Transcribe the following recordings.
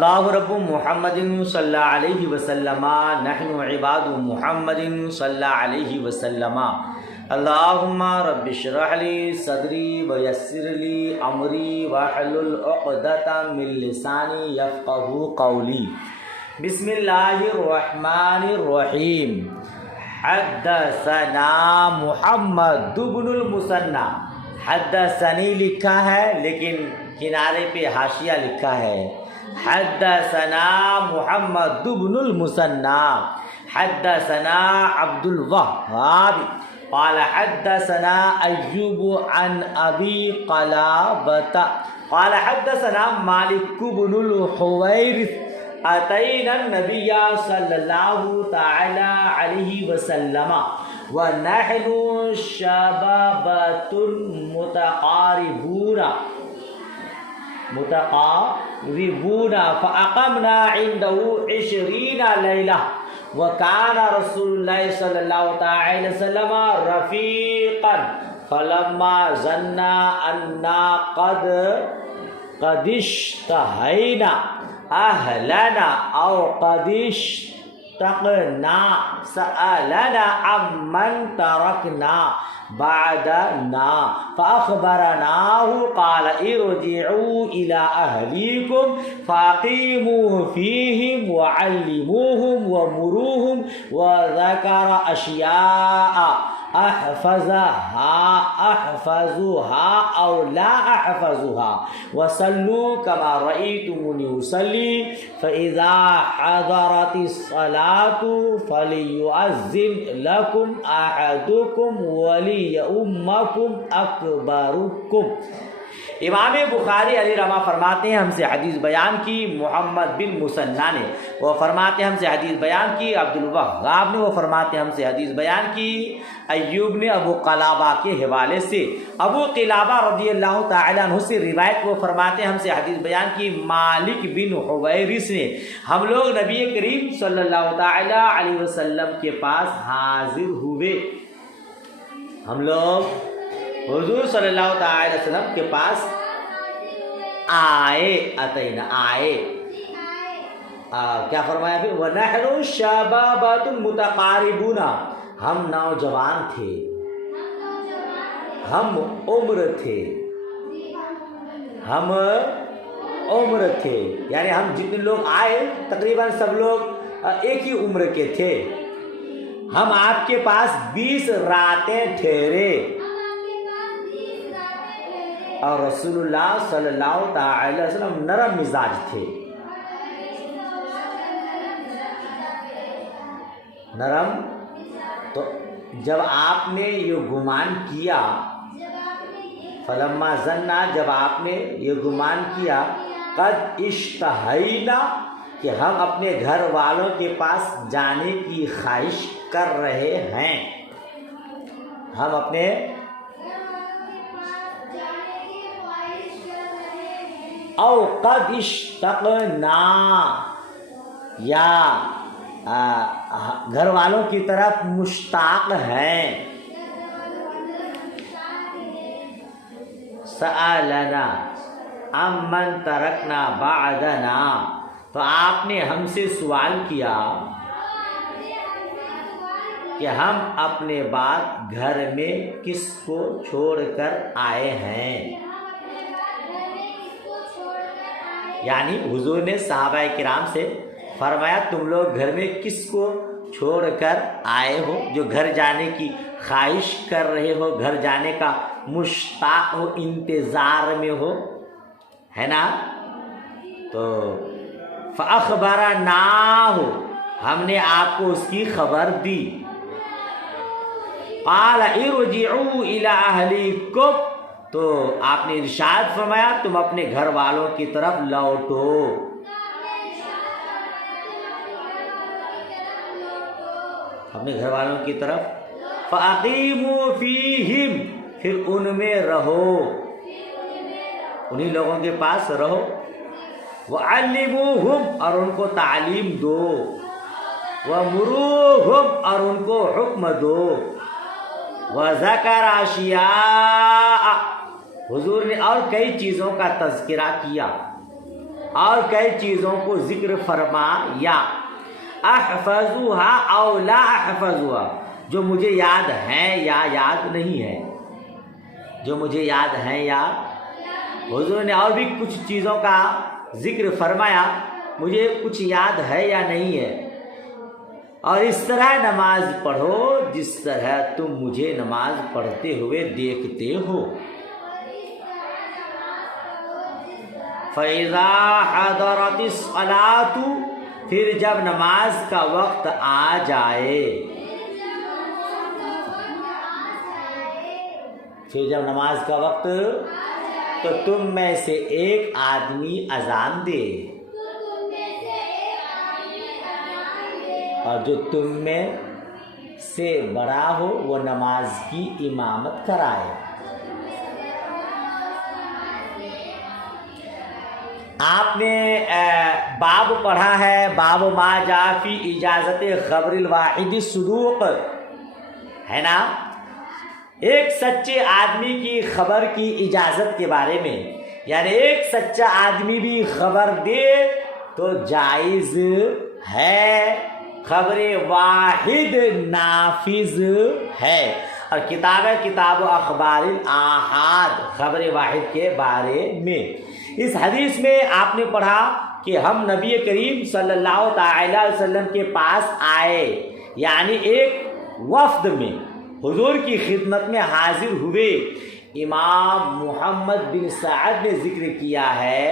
اللہ رب محمد صلی اللہ علیہ وسلم نحن عباد محمد صلی اللہ علیہ وسلم اللہم رب اشرح لی صدری ویسر لی امری واحلل عقدۃ من لسانی یفقہوا قولی۔ بسم اللہ الرحمن الرحیم۔ حدثنا محمد بن المثنى، حدثنی لکھا ہے لیکن کنارے پہ حاشیہ لکھا ہے حدثنا محمد بن المثنى حدثنا عبد الوهاب قال حدثنا ایوب عن ابی قلابة قال حدثنا مالک بن الحویرث اتینا النبی صلی اللہ تعالی علیہ وسلم ونحن شبابة متقاربون فأقمنا عنده 20 ليلة وكان رسول الله صلى الله تعالى وسلم رفيقا فلما ظننا أننا قد اشتهينا أهلنا أو قد اشتقنا سألنا عمن تركنا بعدنا فأخبرناه قال ارجعوا إلى أهليكم فأقيموا فيهم وعلموهم ومروهم، وذكر أشياء أحفظها أو لا أحفظها وصلوا كما رأيتموني أصلي فإذا حضرت الصلاة فليؤذن لكم أحدكم وليؤمكم أكبركم۔ امام بخاری علیہ رحمہ فرماتے ہیں ہم سے حدیث بیان کی محمد بن مثنیٰ نے، وہ فرماتے ہیں ہم سے حدیث بیان کی عبد الوهاب نے، وہ فرماتے ہیں ہم سے حدیث بیان کی ایوب نے ابو قلابہ کے حوالے سے، ابو قلابہ رضی اللہ تعالیٰ عنہ سے روایت، وہ فرماتے ہیں ہم سے حدیث بیان کی مالک بن حویرث نے، ہم لوگ نبی کریم صلی اللہ تعالیٰ علیہ وسلم کے پاس حاضر ہوئے، ہم لوگ حضور صلی اللہ تعالی وسلم کے پاس آئے، اتینا آئے، کیا فرمایا پھر وَنَحْنُ شَبَابَةٌ مُتَقَارِبُونَ، ہم نوجوان تھے، ہم عمر تھے، یعنی ہم جتنے لوگ آئے تقریباً سب لوگ ایک ہی عمر کے تھے، ہم آپ کے پاس 20 راتیں ٹھہرے، اور رسول اللہ صلی اللہ تعالی وسلم نرم مزاج تھے، نرم۔ تو جب آپ نے یہ گمان کیا، فلما ظننا، جب آپ نے یہ گمان کیا، قد اشتہینا، کہ ہم اپنے گھر والوں کے پاس جانے کی خواہش کر رہے ہیں، ہم اپنے او قد اشتقنا، یا گھر والوں کی طرف مشتاق ہیں، سألنا عمن ترکنا بعدنا، تو آپ نے ہم سے سوال کیا کہ ہم اپنے بعد گھر میں کس کو چھوڑ کر آئے ہیں، یعنی حضور نے صحابہ کرام سے فرمایا تم لوگ گھر میں کس کو چھوڑ کر آئے ہو، جو گھر جانے کی خواہش کر رہے ہو، گھر جانے کا مشتاق ہو، انتظار میں ہو، ہے نا؟ تو فَأَخْبَرَنَاهُ، ہم نے آپ کو اس کی خبر دی، قَالَ ارْجِعُوا إِلَىٰ أَهْلِكُمْ، تو آپ نے ارشاد فرمایا تم اپنے گھر والوں کی طرف لوٹو، اپنے گھر والوں کی طرف، فَأَقِيمُوا فِيهِمْ، پھر ان میں رہو، انہی لوگوں کے پاس رہو، وَعَلِّمُوهُمْ، اور ان کو تعلیم دو، وَمُرُوهُمْ، اور ان کو حکم دو، وَذَكَرَ أَشْيَاءَ، حضور نے اور کئی چیزوں کا تذکرہ کیا، اور کئی چیزوں کو ذکر فرمایا. احفظوها او لا احفظوها، جو مجھے یاد ہیں یا یاد نہیں ہے، جو مجھے یاد ہیں یا. حضور نے اور بھی کچھ چیزوں کا ذکر فرمایا، مجھے کچھ یاد ہے یا نہیں ہے. اور اس طرح نماز پڑھو جس طرح تم مجھے نماز پڑھتے ہوئے دیکھتے ہو. فَإِذَا حَضَرَتِ الصَّلَاةُ، پھر جب نماز کا وقت آ جائے، پھر جب نماز کا وقت، تو تم میں سے ایک آدمی اذان دے، اور جو تم میں سے بڑا ہو وہ نماز کی امامت کرائے. آپ نے باب پڑھا ہے، باب ما جاء فی اجازت خبر الواحد الصدوق، ہے نا؟ ایک سچے آدمی کی خبر کی اجازت کے بارے میں، یعنی ایک سچا آدمی بھی خبر دے تو جائز ہے. خبر واحد نافذ ہے. اور کتاب و اخبار الاحاد، خبر واحد کے بارے میں. اس حدیث میں آپ نے پڑھا کہ ہم نبی کریم صلی اللہ تعالی علیہ وسلم کے پاس آئے، یعنی ایک وفد میں حضور کی خدمت میں حاضر ہوئے. امام محمد بن سعد نے ذکر کیا ہے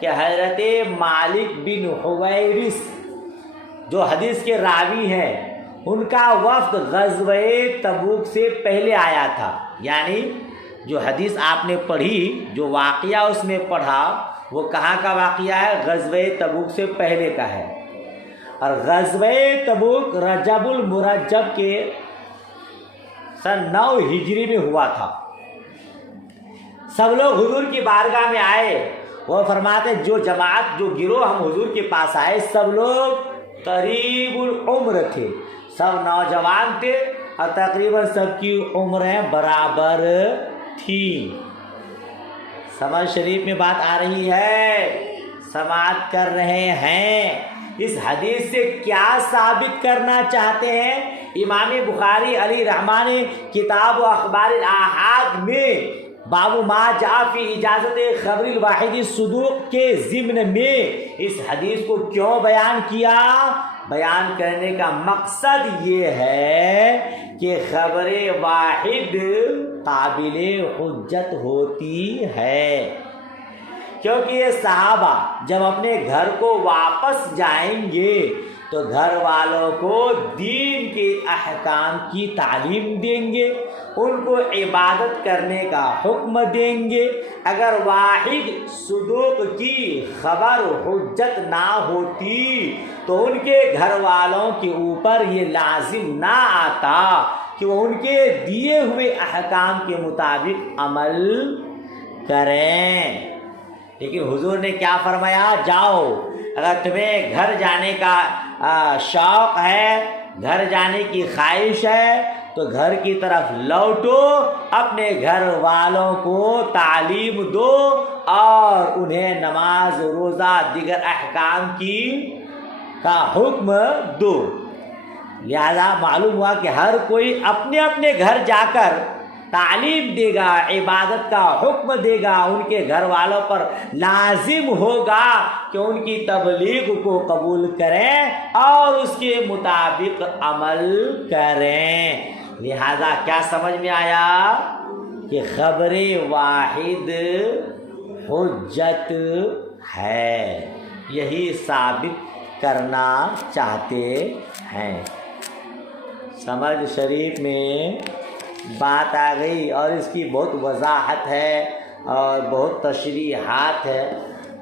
کہ حضرت مالک بن حویرث جو حدیث کے راوی ہیں، ان کا وفد غزوہ تبوک سے پہلے آیا تھا. یعنی جو حدیث آپ نے پڑھی، جو واقعہ اس میں پڑھا، وہ کہاں کا واقعہ ہے؟ غزوہ تبوک سے پہلے کا ہے. اور غزوہ تبوک رجب المرجب کے سن 9 ہجری میں ہوا تھا. سب لوگ حضور کی بارگاہ میں آئے. وہ فرماتے جو جماعت، جو گروہ ہم حضور کے پاس آئے، سب لوگ قریب العمر تھے، سب نوجوان تھے، اور تقریباً سب کی عمریں برابر تھیں. سمجھ شریف میں بات آ رہی ہے، سماعت کر رہے ہیں. اس حدیث سے کیا ثابت کرنا چاہتے ہیں؟ امام بخاری علیہ رحمہ نے کتاب و اخبار الاحاد میں باب ما جاء فی اجازت خبر الواحد الصدوق کے ضمن میں اس حدیث کو کیوں بیان کیا؟ بیان کرنے کا مقصد یہ ہے کہ خبر واحد قابل حجت ہوتی ہے، کیونکہ یہ صحابہ جب اپنے گھر کو واپس جائیں گے تو گھر والوں کو دین کے احکام کی تعلیم دیں گے، ان کو عبادت کرنے کا حکم دیں گے. اگر واحد صدوق کی خبر حجت نہ ہوتی تو ان کے گھر والوں کے اوپر یہ لازم نہ آتا کہ وہ ان کے دیے ہوئے احکام کے مطابق عمل کریں. لیکن حضور نے کیا فرمایا؟ جاؤ، اگر تمہیں گھر جانے کا شوق ہے، گھر جانے کی خواہش ہے، تو گھر کی طرف لوٹو، اپنے گھر والوں کو تعلیم دو اور انہیں نماز، روزہ، دیگر احکام کا حکم دو. لہذا معلوم ہوا کہ ہر کوئی اپنے اپنے گھر جا کر تعلیم دے گا، عبادت کا حکم دے گا. ان کے گھر والوں پر لازم ہوگا کہ ان کی تبلیغ کو قبول کریں اور اس کے مطابق عمل کریں. لہذا کیا سمجھ میں آیا کہ خبر واحد حجت ہے، یہی ثابت کرنا چاہتے ہیں. سمجھ شریف میں بات آ گئی، اور اس کی بہت وضاحت ہے اور بہت تشریحات ہے.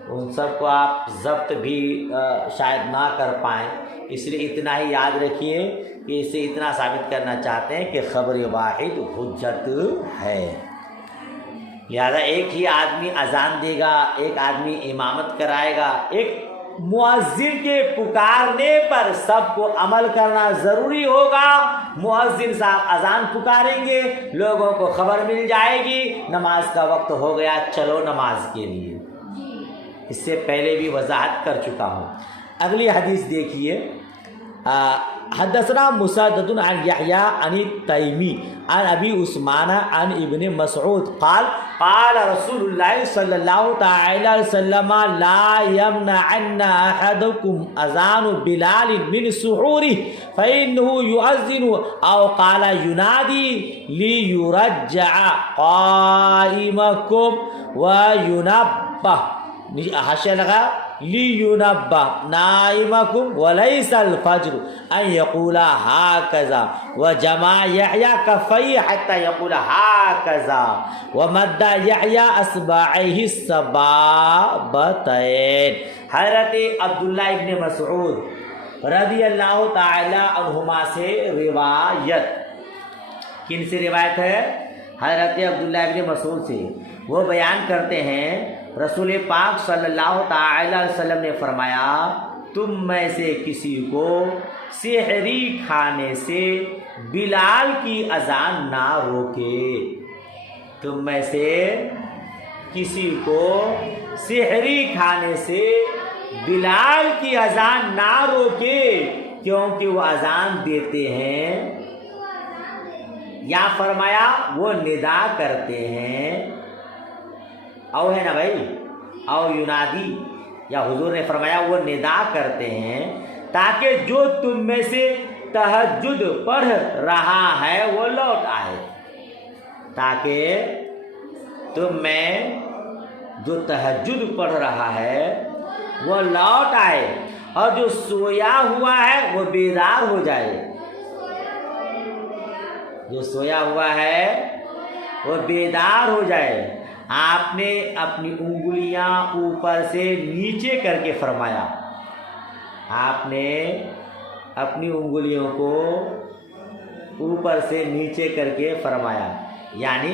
ان سب کو آپ ضبط بھی شاید نہ کر پائیں، اس لیے اتنا ہی یاد رکھیے کہ اسے اتنا ثابت کرنا چاہتے ہیں کہ خبر واحد حجت ہے. لہذا ایک ہی آدمی اذان دے گا، ایک آدمی امامت کرائے گا. ایک مؤذن کے پکارنے پر سب کو عمل کرنا ضروری ہوگا. مؤذن صاحب اذان پکاریں گے، لوگوں کو خبر مل جائے گی نماز کا وقت ہو گیا، چلو نماز کے لیے. اس سے پہلے بھی وضاحت کر چکا ہوں۔ اگلی حدیث دیکھیے، حدثنا مسدد عن يحيى عن التيمي عن ابي عثمان عن ابن مسعود قال قال رسول الله صلى الله تعالى عليه وسلم لا يمنعن احدكم اذان بلال من سحوره فانه يؤذن او قال ينادي ليرجع قائمكم وينبه حاشیہ لگا لِيُنَبَّهْ نَائِمَكُمْ وَلَيْسَ الْفَجْرُ أَنْ يَقُولَ هَكَذَا وَجَمَعَ يَحْيَى كَفَّيْهِ حَتَّى يَقُولَ هَكَذَا وَمَدَّ يَحْيَى أَصْبَعَيْهِ السَّبَابَتَيْنِ۔ حضرت عبداللہ ابن مسعود رضی اللہ تعالی عنہما سے روایت، کن سے روایت ہے؟ حضرت عبداللہ ابن مسعود سے۔ وہ بیان کرتے ہیں رسول پاک صلی اللہ تعالی علیہ وسلم نے فرمایا، تم میں سے کسی کو سحری کھانے سے بلال کی اذان نہ روکے۔ تم میں سے کسی کو سحری کھانے سے بلال کی اذان نہ روکے، کیونکہ وہ اذان دیتے ہیں، یا فرمایا وہ ندا کرتے ہیں، او ہے نا بھائی، او ینادی، یا حضور نے فرمایا وہ ندا کرتے ہیں تاکہ جو تم میں سے تہجد پڑھ رہا ہے وہ لوٹ آئے، تاکہ تم میں جو تہجد پڑھ رہا ہے وہ لوٹ آئے، اور جو سویا ہوا ہے وہ بیدار ہو جائے۔ جو سویا ہوا ہے وہ بیدار ہو جائے۔ آپ نے اپنی انگلیاں اوپر سے نیچے کر کے فرمایا، آپ نے اپنی انگلیوں کو اوپر سے نیچے کر کے فرمایا، یعنی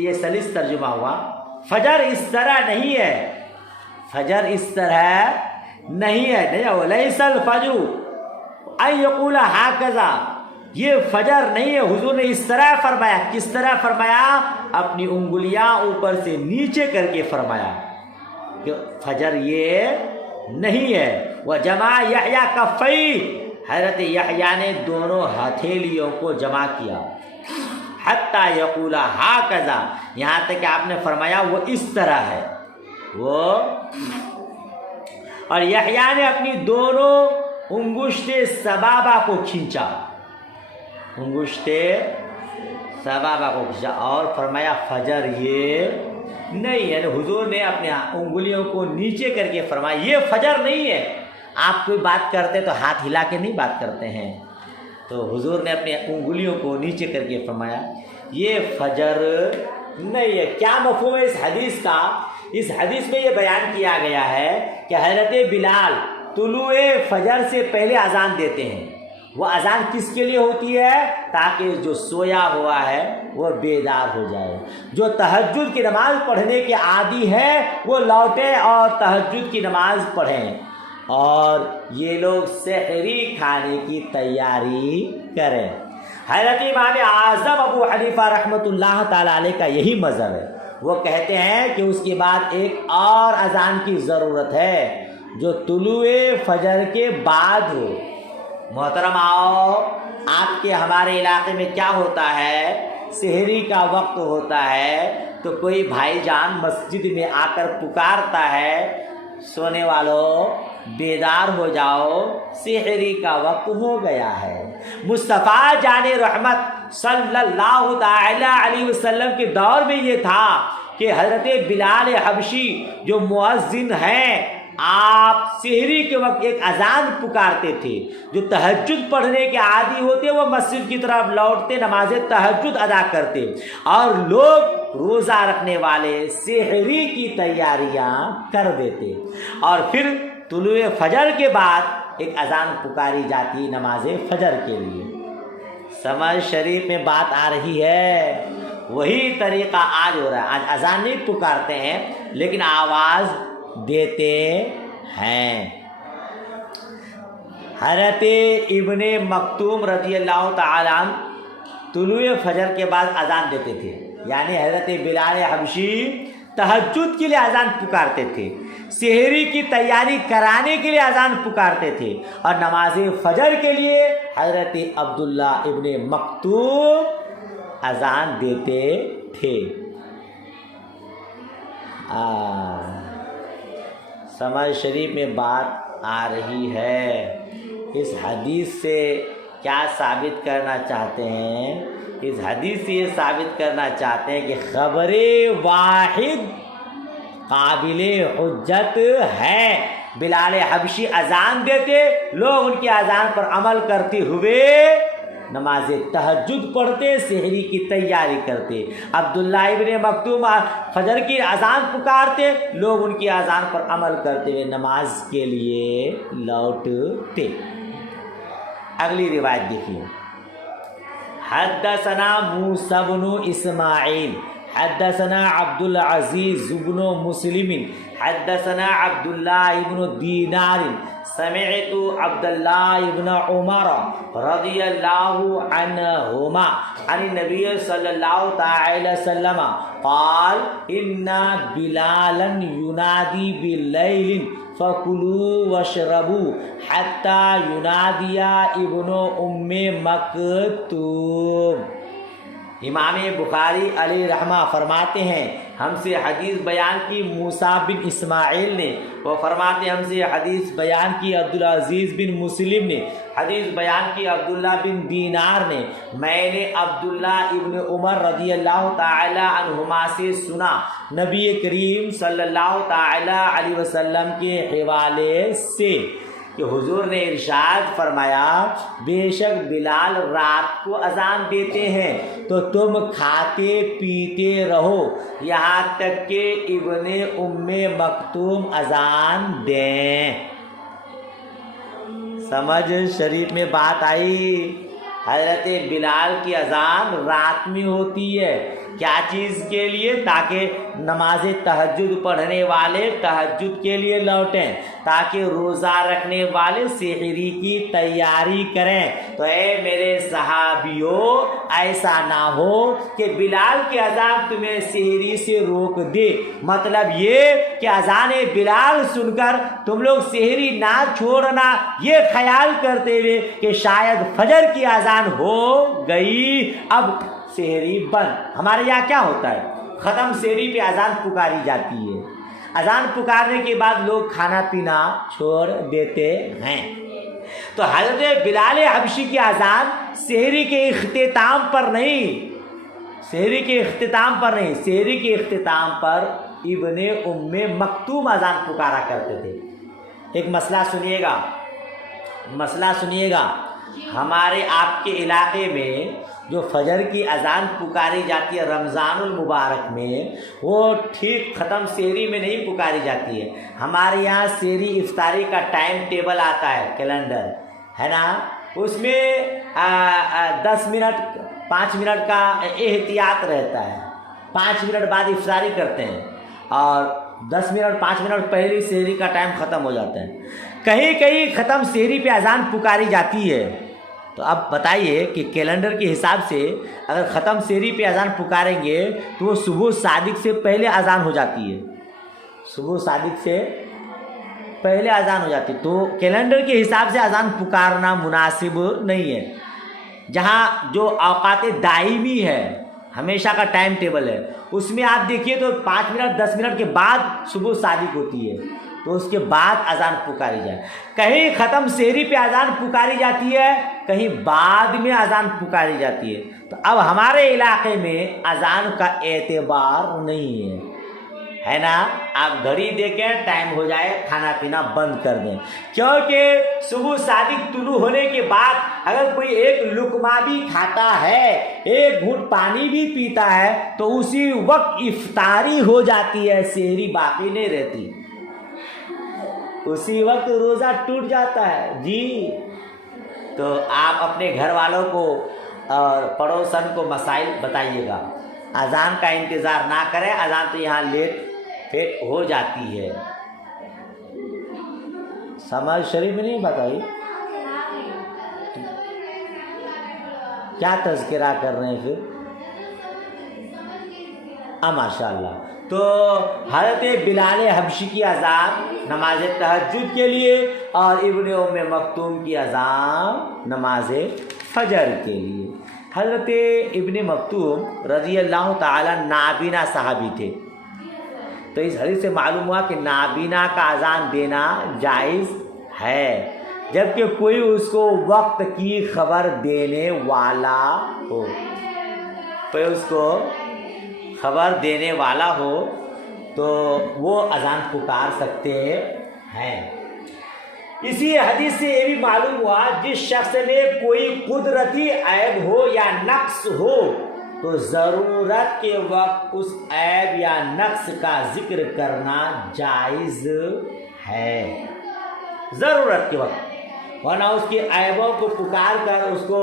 یہ سلس ترجمہ ہوا۔ فجر اس طرح نہیں ہے، فجر اس طرح نہیں ہے، وَلَيْسَ الْفَجْرُ أَن يَقُولَ هَكَذَا، یہ فجر نہیں ہے۔ حضور نے اس طرح فرمایا، کس طرح فرمایا؟ اپنی انگلیاں اوپر سے نیچے کر کے فرمایا کہ فجر یہ نہیں ہے۔ وَجَمَعَ يَحْيَى كَفَّيْهِ، حضرت یحییٰ نے دونوں ہتھیلیوں کو جمع کیا، حَتَّى يَقُولَ هَكَذَا، یہاں تک کہ آپ نے فرمایا وہ اس طرح ہے وہ، اور یحییٰ نے اپنی دونوں انگشت سبابہ کو کھینچا، انگشت سبابہ کو کھینچا اور فرمایا فجر یہ نہیں ہے۔ حضور نے اپنے انگلیوں کو نیچے کر کے فرمایا یہ فجر نہیں ہے۔ آپ کوئی بات کرتے تو ہاتھ ہلا کے نہیں بات کرتے ہیں، تو حضور نے اپنی انگلیوں کو نیچے کر کے فرمایا یہ فجر نہیں ہے۔ کیا مفہوم ہے اس حدیث کا؟ اس حدیث میں یہ بیان کیا گیا ہے کہ حضرت بلال طلوع فجر سے پہلے اذان دیتے ہیں۔ وہ اذان کس کے لیے ہوتی ہے؟ تاکہ جو سویا ہوا ہے وہ بیدار ہو جائے، جو تہجد کی نماز پڑھنے کے عادی ہے وہ لوٹیں اور تہجد کی نماز پڑھیں، اور یہ لوگ سحری کھانے کی تیاری کریں۔ حضرت امام اعظم ابو حنیفہ رحمۃ اللہ تعالیٰ علیہ کا یہی مذہب ہے۔ وہ کہتے ہیں کہ اس کے بعد ایک اور اذان کی ضرورت ہے جو طلوع فجر کے بعد ہو۔ محترم آؤ، آپ کے ہمارے علاقے میں کیا ہوتا ہے، سحری کا وقت ہوتا ہے تو کوئی بھائی جان مسجد میں آ کر پکارتا ہے سونے والوں بیدار ہو جاؤ، سحری کا وقت ہو گیا ہے۔ مصطفیٰ جان رحمت صلی اللہ تعالی علیہ وسلم کے دور میں یہ تھا کہ حضرت بلال حبشی جو مؤذن ہیں، آپ سحری کے وقت ایک اذان پکارتے تھے۔ جو تہجد پڑھنے کے عادی ہوتے وہ مسجد کی طرف لوٹتے، نماز تہجد ادا کرتے، اور لوگ روزہ رکھنے والے سحری کی تیاریاں کر دیتے، اور پھر طلوع فجر کے بعد ایک اذان پکاری جاتی نماز فجر کے لیے۔ سمجھ شریف میں بات آ رہی ہے؟ وہی طریقہ آج ہو رہا ہے۔ آج اذان نہیں پکارتے ہیں لیکن آواز دیتے ہیں۔ حضرت ابن مکتوم رضی اللہ تعالیٰ عنہ طلوع فجر کے بعد اذان دیتے تھے، یعنی حضرت بلال حبشی تہجد کے لیے اذان پکارتے تھے، سحری کی تیاری کرانے کے لیے اذان پکارتے تھے، اور نماز فجر کے لیے حضرت عبداللہ ابن مکتوم اذان دیتے تھے۔ سمجھ شریف میں بات آ رہی ہے۔ اس حدیث سے کیا ثابت کرنا چاہتے ہیں؟ اس حدیث سے یہ ثابت کرنا چاہتے ہیں کہ خبر واحد قابل حجت ہے۔ بلال حبشی اذان دیتے، لوگ ان کی اذان پر عمل کرتے ہوئے نماز تہجد پڑھتے، سحری کی تیاری کرتے۔ عبداللہ ابن مکتوم فجر کی اذان پکارتے، لوگ ان کی اذان پر عمل کرتے ہوئے نماز کے لیے لوٹتے۔ اگلی روایت دیکھیے، حدثنا موسیٰ بن اسماعیل حدثنا عبد العزیز بن مسلم حدثنا عبداللہ بن دینار سمعت عبداللہ بن عمر رضی اللہ عنہما عن النبی صلی اللہ تعالی وسلم قال ان بلالا ینادی باللیل فَكُلُوا وَاشْرَبُوا حَتَّى يُنَادِيَ ابن ام مکتوم۔ امام بخاری علیہ رحمہ فرماتے ہیں ہم سے حدیث بیان کی موسیٰ بن اسماعیل نے، وہ فرماتے ہیں ہم سے حدیث بیان کی عبدالعزیز بن مسلم نے، حدیث بیان کی عبداللہ بن دینار نے، میں نے عبداللہ ابن عمر رضی اللہ تعالی عنہما سے سنا نبی کریم صلی اللہ تعالی علیہ وسلم کے حوالے سے کہ حضور نے ارشاد فرمایا بے شک بلال رات کو اذان دیتے ہیں تو تم کھاتے پیتے رہو یہاں تک کہ ابن ام مکتوم اذان دیں۔ سمجھ شریف میں بات آئی؟ حضرت بلال کی اذان رات میں ہوتی ہے، کیا چیز کے لیے؟ تاکہ نماز تہجد پڑھنے والے تہجد کے لیے لوٹیں، تاکہ روزہ رکھنے والے سحری کی تیاری کریں۔ تو اے میرے صحابیوں، ایسا نہ ہو کہ بلال کی اذان تمہیں سحری سے روک دے، مطلب یہ کہ اذان بلال سن کر تم لوگ سحری نہ چھوڑنا، یہ خیال کرتے ہوئے کہ شاید فجر کی اذان ہو گئی اب سحری بند۔ ہمارے یہاں کیا ہوتا ہے؟ ختم سحری پہ اذان پکاری جاتی ہے، اذان پکارنے کے بعد لوگ کھانا پینا چھوڑ دیتے ہیں۔ تو حضرت بلال حبشی کی اذان سحری کے اختتام پر نہیں، سحری کے اختتام پر نہیں، سحری کے اختتام پر ابن ام مکتوم اذان پکارا کرتے تھے۔ ایک مسئلہ سنیے گا، مسئلہ سنیے گا، ہمارے آپ کے علاقے میں جو فجر کی اذان پکاری جاتی ہے رمضان المبارک میں، وہ ٹھیک ختم سحری میں نہیں پکاری جاتی ہے۔ ہمارے یہاں سحری افطاری کا ٹائم ٹیبل آتا ہے، کیلنڈر ہے نا، اس میں 10 منٹ 5 منٹ کا احتیاط رہتا ہے، 5 منٹ بعد افطاری کرتے ہیں اور 10 منٹ 5 منٹ پہلے سحری کا ٹائم ختم ہو جاتا ہے۔ کہیں کہیں ختم سحری پہ اذان پکاری جاتی ہے۔ تو اب بتائیے کہ کیلنڈر کے حساب سے اگر ختم سحری پہ اذان پکاریں گے تو وہ صبح صادق سے پہلے اذان ہو جاتی ہے، صبح صادق سے پہلے اذان ہو جاتی ہے، تو کیلنڈر کے حساب سے اذان پکارنا مناسب نہیں ہے۔ جہاں جو اوقات دائمی ہے، ہمیشہ کا ٹائم ٹیبل ہے، اس میں آپ دیکھیے تو 5 منٹ 10 منٹ کے بعد صبح صادق ہوتی ہے، تو اس کے بعد اذان پکاری جائے۔ کہیں ختم سحری پہ اذان پکاری جاتی ہے، کہیں بعد میں اذان پکاری جاتی ہے۔ تو اب ہمارے علاقے میں اذان کا اعتبار نہیں ہے نا، آپ گھڑی دیکھیں ٹائم ہو جائے کھانا پینا بند کر دیں، کیونکہ صبح صادق طلوع ہونے کے بعد اگر کوئی ایک لقمہ بھی کھاتا ہے، ایک گھونٹ پانی بھی پیتا ہے تو اسی وقت افطاری ہو جاتی ہے، سحری باقی نہیں رہتی، اسی وقت روزہ ٹوٹ جاتا ہے جی۔ تو آپ اپنے گھر والوں کو اور پڑوسن کو مسائل بتائیے گا، اذان کا انتظار نہ کریں، اذان تو یہاں لیٹ فیٹ ہو جاتی ہے۔ سمجھ شریف میں نہیں بتائی؟ کیا تذکرہ کر رہے ہیں پھر؟ ماشاء اللہ. تو حضرت بلال حبشی کی اذان نماز تہجد کے لیے اور ابن ام مکتوم کی اذان نماز فجر کے لیے. حضرت ابن مکتوم رضی اللہ تعالی نابینا صحابی تھے. تو اس حدیث سے معلوم ہوا کہ نابینا کا اذان دینا جائز ہے جبکہ کوئی اس کو وقت کی خبر دینے والا ہو. کوئی اس کو خبر دینے والا ہو تو وہ اذان پکار سکتے ہیں. اسی حدیث سے یہ بھی معلوم ہوا جس شخص میں کوئی قدرتی عیب ہو یا نقص ہو تو ضرورت کے وقت اس عیب یا نقص کا ذکر کرنا جائز ہے. ضرورت کے وقت، ورنہ اس کے عیبوں کو پکار کر اس کو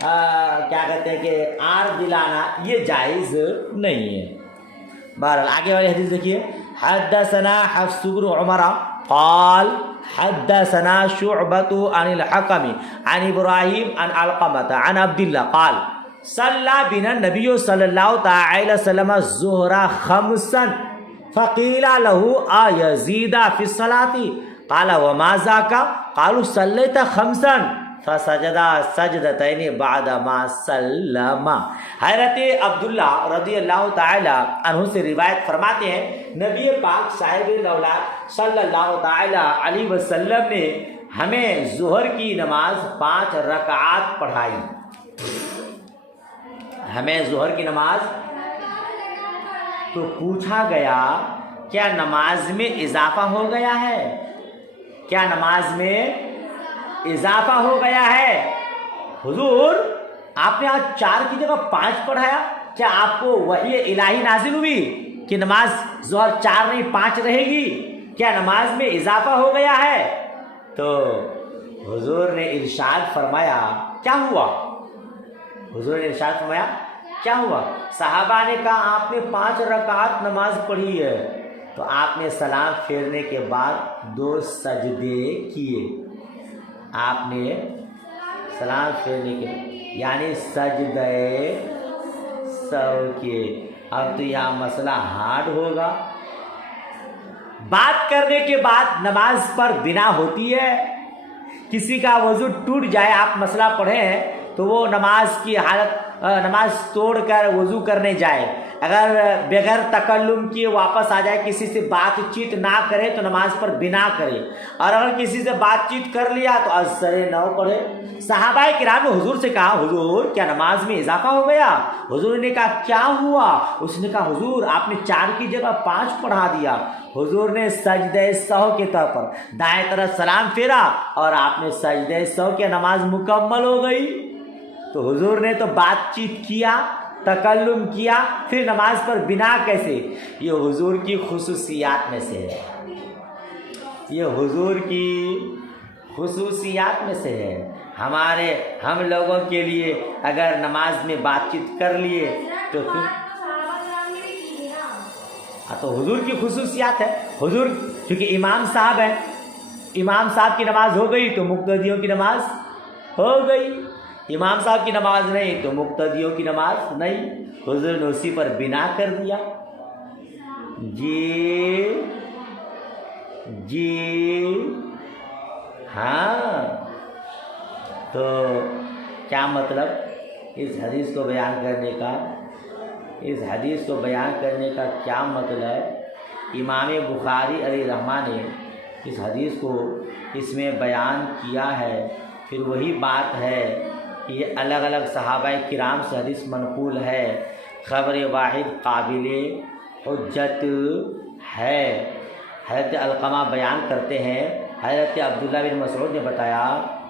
کیا کہتے ہیں کہ آر دلانا یہ جائز نہیں ہے. بہرحال آگے والی حدیث دیکھیے. حدثنا حفص بن عمر قال حدثنا شعبة عن الحكم عن ابراهيم عن علقمة عن عبد الله قال صلى بنا النبي صلى الله تعالى وسلم الظهر خمسا فقيل له أيزيد في الصلاة قال وما ذاك قالوا صليت خمسا فسجد سجدتين بعد ما سلم. حضرت عبداللہ رضی اللہ تعالی عنہ سے روایت فرماتے ہیں نبی پاک صاحب الاولاد صلی اللہ تعالی علیہ وسلم نے ہمیں ظہر کی نماز 5 رکعات پڑھائی. ہمیں ظہر کی نماز تو پوچھا گیا کیا نماز میں اضافہ ہو گیا ہے؟ کیا نماز میں اضافہ ہو گیا ہے؟ حضور آپ نے آج 4 کی جگہ 5 پڑھایا، کیا آپ کو وحی الہی نازل ہوئی کہ نماز ظہر 4 نہیں 5 رہے گی؟ کیا نماز میں اضافہ ہو گیا ہے؟ تو حضور نے ارشاد فرمایا کیا ہوا؟ حضور نے ارشاد فرمایا کیا ہوا؟ صحابہ نے کہا آپ نے 5 رکعات نماز پڑھی ہے. تو آپ نے سلام پھیرنے کے بعد 2 سجدے کیے. آپ نے سلام پھیرنے کے یعنی سجدے سہو کیے. اب تو یہاں مسئلہ ہارڈ ہوگا. بات کرنے کے بعد نماز پر بنا ہوتی ہے. کسی کا وضو ٹوٹ جائے، آپ مسئلہ پڑھے ہیں تو وہ نماز کی حالت نماز توڑ کر وضو کرنے جائے، اگر بغیر تکلم کیے واپس آ جائے، کسی سے بات چیت نہ کرے تو نماز پر بنا کرے، اور اگر کسی سے بات چیت کر لیا تو اثر نو پڑھے. صحابہ کرام نے حضور سے کہا حضور کیا نماز میں اضافہ ہو گیا؟ حضور نے کہا کیا ہوا؟ اس نے کہا حضور آپ نے 4 کی جگہ 5 پڑھا دیا. حضور نے سجدہ سہو کے طور پر دائیں طرف سلام پھیرا اور آپ نے سجدہ سہو کی نماز مکمل ہو گئی. تو حضور نے تو بات چیت کیا، تکلم کیا، پھر نماز پر بنا کیسے؟ یہ حضور کی خصوصیات میں سے ہے. یہ حضور کی خصوصیات میں سے ہے. ہم لوگوں کے لیے اگر نماز میں بات چیت کر لیے تو تو حضور کی خصوصیات ہے. حضور کیونکہ امام صاحب ہیں، امام صاحب کی نماز ہو گئی تو مقتدیوں کی نماز ہو گئی. امام صاحب کی نماز نہیں تو مقتدیوں کی نماز نہیں. حضور نے اسی پر بنا کر دیا. جی ہاں. تو کیا مطلب اس حدیث کو بیان کرنے کا؟ اس حدیث کو بیان کرنے کا کیا مطلب؟ امام بخاری علیہ رحمہ نے اس حدیث کو اس میں بیان کیا ہے. پھر وہی بات ہے کہ یہ الگ الگ صحابہ کرام سے حدیث منقول ہے. خبر واحد قابل حجت ہے. حضرت علقمہ بیان کرتے ہیں حضرت عبداللہ بن مسعود نے بتایا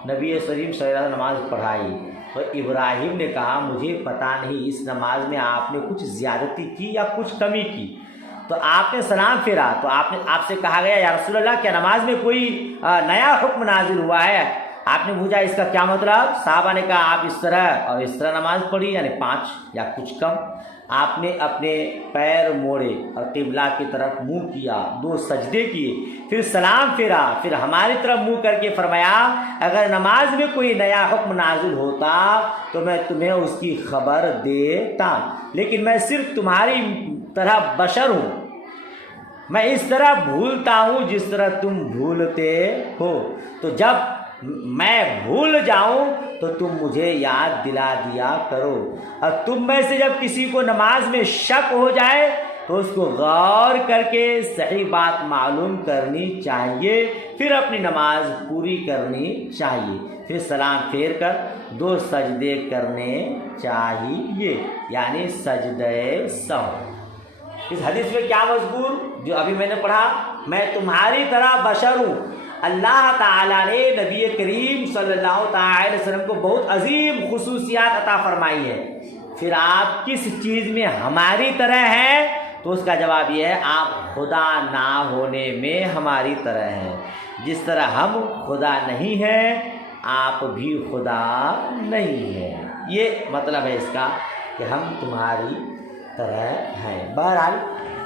نبی کریم صلی اللہ علیہ وسلم نماز پڑھائی تو ابراہیم نے کہا مجھے پتہ نہیں اس نماز میں آپ نے کچھ زیادتی کی یا کچھ کمی کی. تو آپ نے سلام پھیرا تو آپ سے کہا گیا یا رسول اللہ کیا نماز میں کوئی نیا حکم نازل ہوا ہے؟ آپ نے پوچھا اس کا کیا مطلب؟ صحابہ نے کہا آپ اس طرح اور اس طرح نماز پڑھی، یعنی 5 یا کچھ کم۔ آپ نے اپنے پیر موڑے اور قبلہ کی طرف منہ کیا، 2 سجدے کیے، پھر سلام پھیرا، پھر ہماری طرف منہ کر کے فرمایا اگر نماز میں کوئی نیا حکم نازل ہوتا تو میں تمہیں اس کی خبر دیتا، لیکن میں صرف تمہاری طرح بشر ہوں، میں اس طرح بھولتا ہوں جس طرح تم بھولتے ہو، تو جب میں بھول جاؤں تو تم مجھے یاد دلا دیا کرو، اور تم میں سے جب کسی کو نماز میں شک ہو جائے تو اس کو غور کر کے صحیح بات معلوم کرنی چاہیے، پھر اپنی نماز پوری کرنی چاہیے، پھر سلام پھیر کر 2 سجدے کرنے چاہیے، یعنی سجدہ سہو۔ اس حدیث میں کیا مذکور جو ابھی میں نے پڑھا، میں تمہاری طرح بشر ہوں، اللہ تعالیٰ نے نبی کریم صلی اللہ تعالی علیہ وسلم کو بہت عظیم خصوصیات عطا فرمائی ہے، پھر آپ کس چیز میں ہماری طرح ہیں؟ تو اس کا جواب یہ ہے آپ خدا نہ ہونے میں ہماری طرح ہیں، جس طرح ہم خدا نہیں ہیں آپ بھی خدا نہیں ہیں، یہ مطلب ہے اس کا کہ ہم تمہاری طرح ہیں۔ بہرحال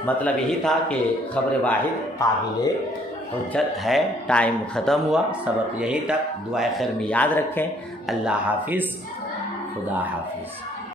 مطلب یہی تھا کہ خبر واحد قابل حجت ہے۔ ٹائم ختم ہوا، سبق یہی تک، دعائے خیر میں یاد رکھیں۔ اللہ حافظ، خدا حافظ۔